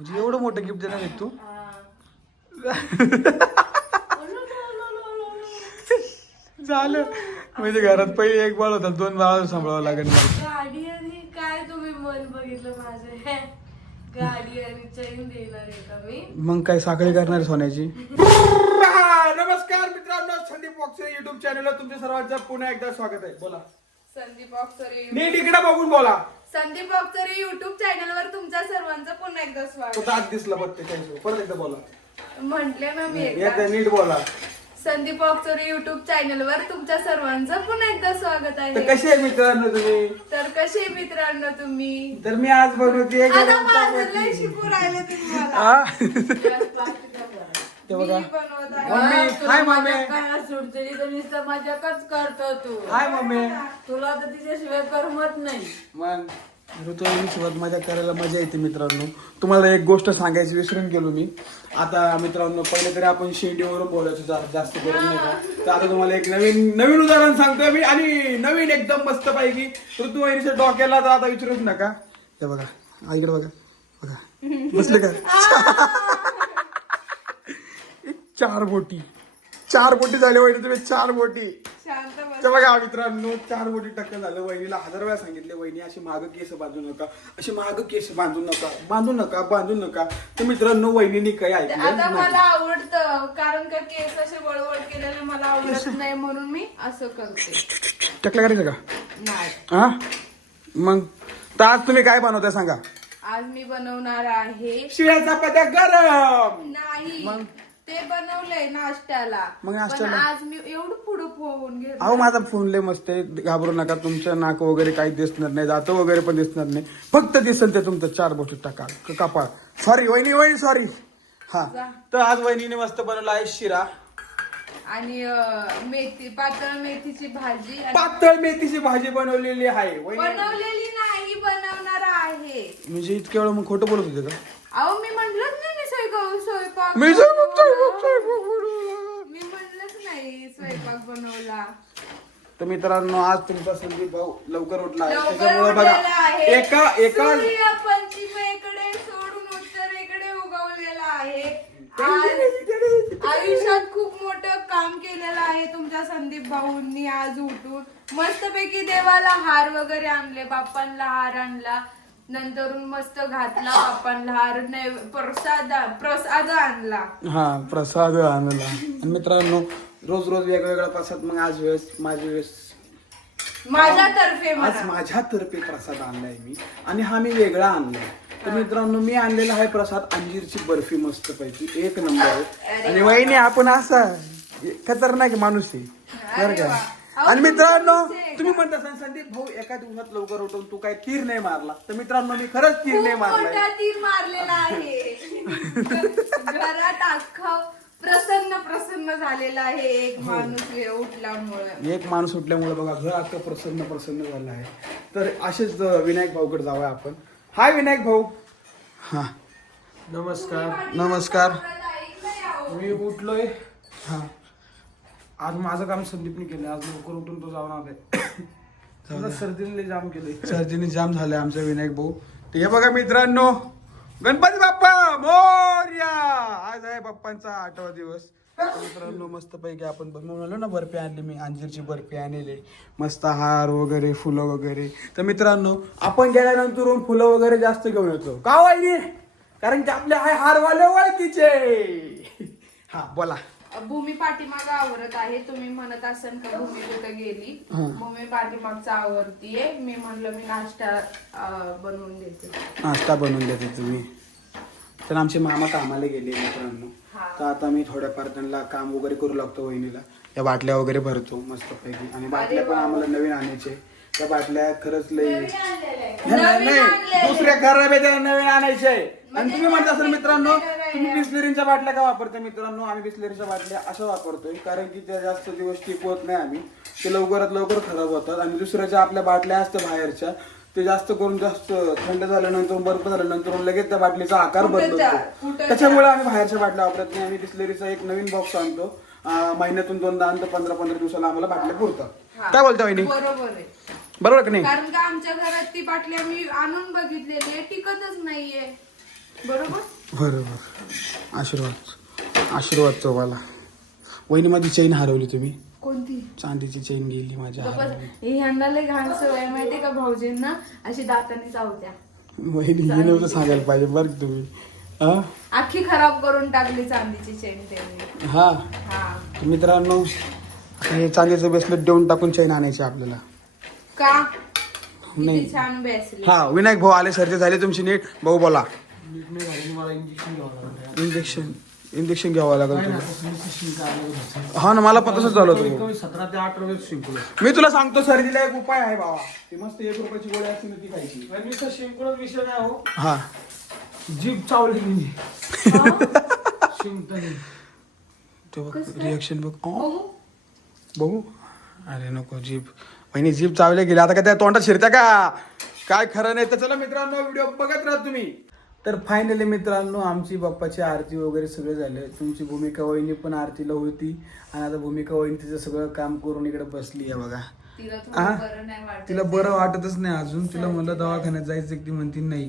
म्हणजे एवढं मोठं गिफ्ट देणार आहे तू? झालं. म्हणजे घरात पहिले एक बाळ होता दोन बाळा सांभाळावं लागेल मला. गाडी आणि काय तुम्ही मन बघितलं माझं? गाडी आणि चैन देणार आहे का मी? मग काय साखळी करणार सोन्याची? नमस्कार मित्रांनो संदीप बॉक्सर युट्यूब चॅनलला तुमच्या सर्वांचं पुन्हा एकदा स्वागत आहे. बोला. संदीप अक्षरे नीट इकडे बघून बोला. संदीप अक्षरे युट्यूब चॅनल वर तुमच्या सर्वांचं पुन्हा एकदा तो स्वागत दात दिसला बघते काही परत एकदा बोला. म्हंटले ना मी एकदा. एकदा नीट बोला. संदीप अक्षरे युट्यूब चॅनल वर तुमच्या सर्वांचं पुन्हा एकदा स्वागत तर आहे कसे आहे मित्रांनो तुम्ही? तर कसे मित्रांनो तुम्ही? तर मी आज बनवते आता माझं लय शिकू राहिले तुम्ही मला. आ? ते बघा मम्मी हाय मम्मी. काय सुटतरी तर नुसतं मजाकच करतो तू. हाय मम्मी. तुला तर तिच्याशिवाय करमत नाही. मग? ऋतुवाहिनीसोबत मजा करायला मजा येते मित्रांनो. तुम्हाला एक गोष्ट सांगायची विसरून गेलो मी. आता मित्रांनो पहिले तरी आपण शेंडीवरून बोलायचो जा- जास्त करून नाही का? तर आता तुम्हाला एक नवीन नवीन उदाहरण सांगतोय मी आणि नवीन एकदम मस्त पैकी ऋतुवाहिनीच्या डोक्याला तर आता विचारूच नका. हे बघा. आ, इकडे बघा. बघा. बसले का? चार बोटी. चार बोटी झाले वहिनी तुम्ही चार बोटी. शांत बस. तर बघा मित्रांनो चार बोटी टक्कल झालं. वहिनीला हजार वेळा सांगितले वहिनी अशी माग केस बांधू नका. अशी माग केस बांधू नका. बांधू नका बांधू नका. तर मित्रांनो वहिनीने काही ऐकलं आता मला नाही. आवडतं कारण का केस असे वळवळ केलेले मला आवडत नाही म्हणून मी असं करते. टकलं करायचं का? नाही. हा? मग तर आज तुम्ही काय बनवताय सांगा? आज मी बनवणार आहे शिळ्याचा पत्या गरम. नाही. मग? ते बनवलंय नाश्त्याला. मग पण नाश्त्याला? आज मी एवढं पुढं पोहून घेतलं. अहो माझा फोन लय मस्त आहे. घाबरू नका तुमचं नाक वगैरे काही दिसणार नाही. दात वगैरे पण दिसणार नाही. फक्त दिसन ते तुमचं चार बोटी टाका. क- कपाळ. सॉरी वहिनी वहिनी सॉरी हा. तर आज वहिनीने मस्त बनवला आहे शिरा. आणि अं, मेथी पातळ मेथीची भाजी आणि- पातळ मेथीची भाजी बनवलेली आहे वहिनी. बनवलेली नाही बनवणार आहे. म्हणजे इतक्या वेळ मग खोटं बोलत होते का? अहो मी म्हणलंच नाही मी स्वयंपाक स्वयंपाक मी स्वयंपाक- बनवला. स्वयंपाक- स्वयंपाक बनवला. मी म्हणलंच नाही स्वयंपाक बनवला तर मित्रांनो आज तुमचा संदीप भाऊ लवकर उठला आहे. लवकर त्याच्यामुळे उठलेला बघा आहे. एका एका सूर्य पंचमीकडे सोडून उत्तरेकडे उगवलेला आहे. आज आयुष्यात खूप मोठं काम केलेलं आहे तुमच्या संदीप भाऊंनी आज उठून. मस्तपैकी देवाला हार वगैरे आणले बाप्पांना हार आणला. नंतरून मस्त घातला बाप्पांना हार नैव- प्रसाद प्रसाद आणला. हा प्रसाद आणला. आणि मित्रांनो रोज रोज वेगवेगळा प्रसाद मग आज वेळेस माझी वेळेस माझ्यातर्फे आज माझ्यातर्फे प्रसाद आणलाय मी. आणि हा मी वेगळा आणलाय. तर मित्रांनो मी आणलेला आहे प्रसाद अंजीरची बर्फी मस्त पैकी एक नंबर आहे. आणि वहिनी आपण असा खतरनाक माणूस आहे. बरं अरे वा. का आणि मित्रांनो तुम्ही म्हणता असाल, संदीप भाऊ एका दिवसात लवकर उठून तू काय तीर नाही मारला? तर मित्रांनो मी खरंच तीर नाही खूप मारलाय. मोठा तीर मारलेला आहे. प्रसन्न झालेला आहे एक माणूस वे- उठल्यामुळे. एक माणूस उठल्यामुळे बघा घर अख्खं प्रसन्न प्रसन्न झालं आहे. तर असेच विनायक भाऊकडे जाऊया आपण. हाय विनायक भाऊ. हा. नमस्कार. नमस्कार. मी उठलोय. हा. आज माझं काम संदीपने केलं आज लवकर उठून तो जाऊन आलाय सर्दीने जाम केलंय. सर्दीने जाम झाले आमचा विनायक भाऊ. तर हे बघा मित्रांनो गणपती बाप्पा मोर्या. आज आहे बाप्पांचा आठवा दिवस. मित्रांनो मस्त पैकी आपण बनवून आलो ना बर्फी आणली मी अंजीरची बर्फी आणलेली. मस्त हार वगैरे फुलं वगैरे. तर मित्रांनो आपण गेल्यानंतर फुलं वगैरे जास्त घेऊन येतो. का वाईनी कारण की आपले हाय हारवाले ओळखीचे. हा बोला. भूमी पाठीमाग आवरत आहे. तुम्ही म्हणत असाल का भूमी कुठं गेली? भूमी पाठीमागचा आवरतीये. मी म्हणलं मी नाश्ता बनवून देते. नाश्ता बनवून देते तुम्ही. तर आमचे मामा कामाला गेले मित्रांनो. तर आता मी थोड्याफार त्यांना काम वगैरे करू लागतो वहिनीला. या बाटल्या वगैरे भरतो मस्त पैकी आणि बाटल्या पण आम्हाला नवीन आणायचे. त्या बाटल्या खरंच लई नाही, नाही दुसऱ्या खराब आहे त्याला नवीन आणायचे. आणि तुम्ही म्हणता असाल मित्रांनो तुम्ही बिस्लेरीच्या बाटल्या का वापरता मित्रांनो? आम्ही बिस्लेरीच्या बाटल्या असं वापरतोय. कारण की त्या जास्त दिवस टिकवत नाही आम्ही. ते लवकरात लवकर खराब होतात. आणि दुसऱ्याच्या आपल्या बाटल्या असतात बाहेरच्या ते जास्त करून जास्त थंड झाल्यानंतर बर्फ झाल्यानंतर लगेच त्या बाटलीचा आकार बदलतो. त्याच्यामुळे आम्ही बाहेरच्या बाटल्या वापरत नाही. आम्ही बिस्लेरीचा एक नवीन बॉक्स आणतो. महिन्यातून दोनदा आणतो पंधरा पंधरा दिवसाला आम्हाला बाटल्या पुरतात काय बोलता वहिनी? बरोबर आहे. बरोबर का नाही? कारण का आमच्या घरात ती बाटली आम्ही आणून बघितलेली आहे टिकतच नाहीये. बरोबर? बरोबर. आशीर्वाद. आशीर्वाद चौबाला वहिनी माझी चैन हरवली तुम्ही. कोणती? चांदीची चैन गेली माझ्या हरवली. हे ह्यांना लय घाण सवय माहितीये का भाऊजींना? अशी दाताने चावत्या वहिनी हे नव्हतं सांगायला पाहिजे बरं का तुम्ही? हा? आखी खराब करून टाकली चांदीची चेन त्यांनी. हा? हा. तर मित्रांनो हे चांदीचं ब्रेसलेट देऊन टाकून चैन आणायची आपल्याला. का? नाही. किती छान बेसले हा विनायक भाऊ आले सर्दी झाली तुमची नीट. भाऊ बोला. इंजेक्शन इंजेक्शन घ्यावं लागेल तुला. हा ना मला पण तसंच झालं होतं. सतरा ते आठ रोज शिंकलो मी तुला सांगतो सर्दीला एक उपाय आहे बाबा. ती मस्त एक रुपयाची गोळी असते ना ती खायची. नुसतं शिंकलोच विषय नाही हो. हा. जीभ चावली मी शिंकतानी ते बघ रिएक्शन बघ. अं, बघू. बघू. अरे नको जीप बहिणी जीप चावले गेले आता काय त्या तोंडात शिरत्या का? काय खरं नाही तर चला मित्रांनो व्हिडिओ बघत राहा तुम्ही. तर फायनली मित्रांनो आमची बाप्पाची आरती वगैरे सगळं झालं. तुमची भूमिका वहिनी पण आरतीला होती. आणि आता भूमिका वहिनी तिचं सगळं काम करून इकडे बसली आहे बघा. वाटत तिला बरं वाटतच नाही अजून. तिला म्हणलं दवाखान्यात जायचं ती म्हणती नाही.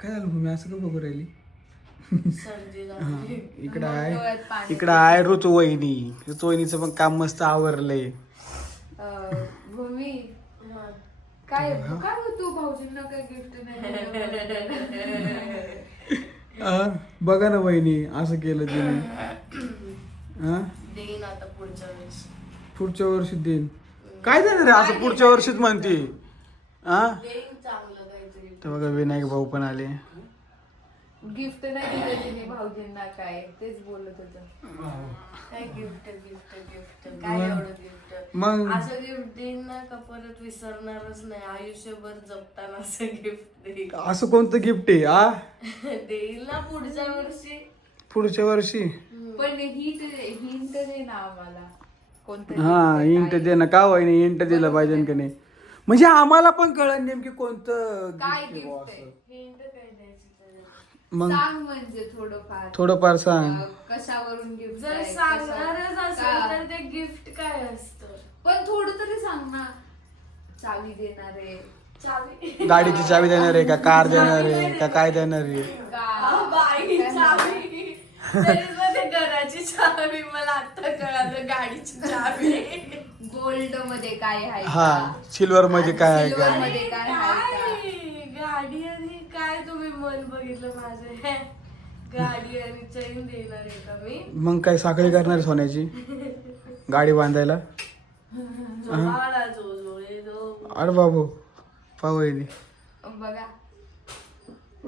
काय झालं भूमी? असं का बघू राहिली? हा, इकडं आहे. इकडं आहे ऋतू वहिनी ऋतू वहिनीचं पण काम मस्त आवरलंय. भूमी काय काय हो तू भाऊजींना काय गिफ्ट नाही आ, बघा ना वहिनी असं केलं तिने. हा? देईन आता पुढच्या वेळेस पुढच्या वर्षी देईन. काय देणार आहे असं पुढच्या वर्षीच म्हणते? हा देईन चांगलं काहीतरी. तर बघा विनायक भाऊ पण आले. गिफ्ट नाही दिलं तिने भाऊजींना काय तेच बोलत होत. काय गिफ्ट गिफ्ट गिफ्ट काय एवढं मग? असं गिफ्ट देईन ना का परत विसरणारच नाही. आयुष्यभर जपताना असं गिफ्ट देईन असं कोणतं गिफ्ट आहे आ? देईल ना पुढच्या वर्षी. पुढच्या वर्षी? पण हिंट हिंट दे ना आम्हाला. कोणतं हा इंट दे ना. का वहिनी इंट दिलं पाहिजे का नाही? म्हणजे आम्हाला पण कळलं नेमकी कोणतं काय gift आहे गिफ्ट आहे? असं. हिंट काय द्यायची? मग? सांग म्हणजे थोडंफार. थोडंफार सांग. अं, कशावरून गिफ्ट जर सांगणारच असेल तर ते गिफ्ट काय असतं? पण थोडं तरी सांग ना. चावी देणारे चावी गाडीची चावी देणार आहे का? कार देणार आहे का? काय देणार आहे? बाई चावी. मध्ये घराची चावी मला आता कळालं गाडीची चावी. गोल्डमध्ये काय आहे हा सिल्वर मध्ये काय आहे सिल्वर का? मध्ये काय आहे का? काय गाडी आणि काय तुम्ही मन बघितलं माझं? हे? गाडी आणि चैन देणार आहे का मी? मग काय साखळी करणार आहे सोन्याची? गाडी बांधायला? जो आला जो जो ये जो अरे बाबू पाहू बघा.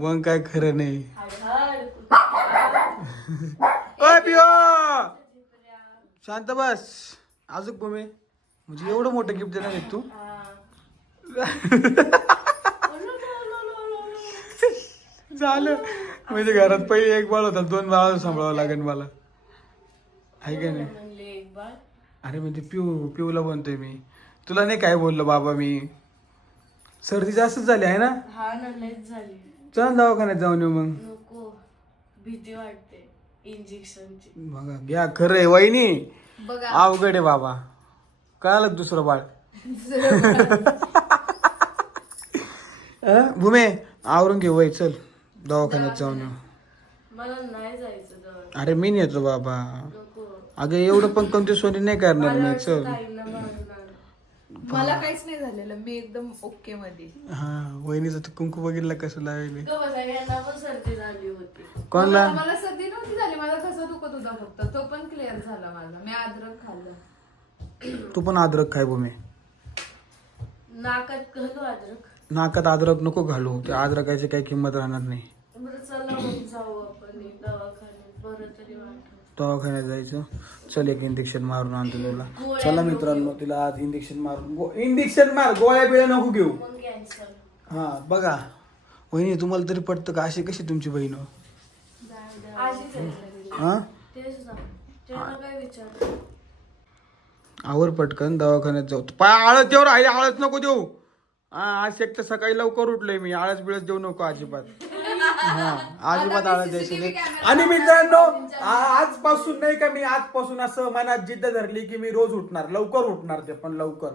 मग काय खरं नाही. हड ओय पिओ शांत बस. अजून भूमी म्हणजे एवढं मोठं गिफ्ट देणार आहे तू? झालं. म्हणजे घरात पहिले एक बाळ होता दोन बाळा सांभाळावं लागेल मला. आहे का नाही? म्हणले एक बार अरे म्हणजे पिऊ पिऊला बनतोय मी. तुला नाही काय बोललो बाबा मी? सर्दी जास्तच झाली आहे ना? हा ना लयच झाली. चल दवाखान्यात जाऊन येऊ मग. नको भीती वाटते इंजेक्शनची बघा घ्या खरं आहे वहिनी. बघा. अवघड आहे बाबा. कळालं दुसरं बाळ? अं? भूमे आवरून घेऊ वय चल. दवाखान्यात जाऊन येऊ. मला नाही जायचं अरे मी नेतो बाबा. अगं एवढं पण कोणती सोनी नाही करणार मला मी चल. मला काहीच नाही झालेलं मी एकदम ओके मध्ये. हा वहिनीचं तू कुंकू बघितलं कसं लावले? सर्दी झाली होती. कोणला? मला मला सर्दी नव्हती झाली घसा दुखत होता फक्त. तो पण क्लिअर झाला माझा. मी अद्रक खाल्लं. तू पण अद्रक खाय भूमे. नाकात घालू अद्रक. नाकात अद्रक नको घालू त्या अद्रकाची काही किंमत राहणार नाही. बरं चला जाऊ. दवाखान्यात जायचं. चल एक इंजेक्शन मारून आणतो तुला. चला मित्रांनो तिला आज इंजेक्शन मारून इंजेक्शन मार गोळ्या बिळ्या नको घेऊ. हा बघा. वहिनी तुम्हाला तरी पटतं का? अशी कशी तुमची बहीण हो? हा? आवर पटकन दवाखान्यात जाऊ. पाय आळस देऊ राहिले आळस नको देऊ. हा आज एक तर सकाळी लवकर उठलोय मी. आळस बिळस देऊ नको अजिबात. हा. अजिबात आळस द्यायची नाही आणि मित्रांनो आजपासून नाही का मी आजपासून असं मनात जिद्द धरली की मी रोज उठणार. लवकर उठणार ते पण लवकर.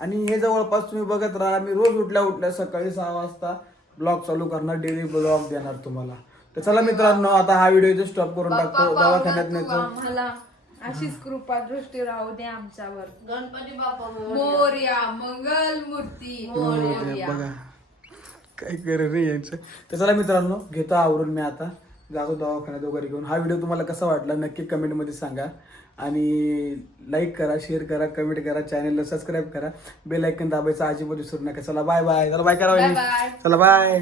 आणि हे जवळपास तुम्ही बघत राहा मी रोज उठल्या उठल्या सकाळी सहा वाजता ब्लॉग चालू करणार डेली ब्लॉग देणार तुम्हाला. तर चला मित्रांनो आता हा व्हिडिओ इथे स्टॉप करून टाकतो. दवाखान्यात नेतो. आम्हाला अशीच कृपा दृष्टी राहू दे आमच्यावर. गणपती बाप्पा मोरया. मोर्या मंगल मूर्ती मोर्या. बघा. काय कर रे यांचं. तर चला मित्रांनो घेतो आवरून मी आता. जातो दवाखान्यात वगैरे घेऊन. हा व्हिडिओ तुम्हाला कसा वाटला नक्की कमेंटमध्ये सांगा. आणि लाईक करा शेअर करा कमेंट करा चॅनलला सबस्क्राईब करा. बेल ऐकन दाबायचं अजिबात विसरू नका. चला बाय बाय चला बाय करा. चला बाय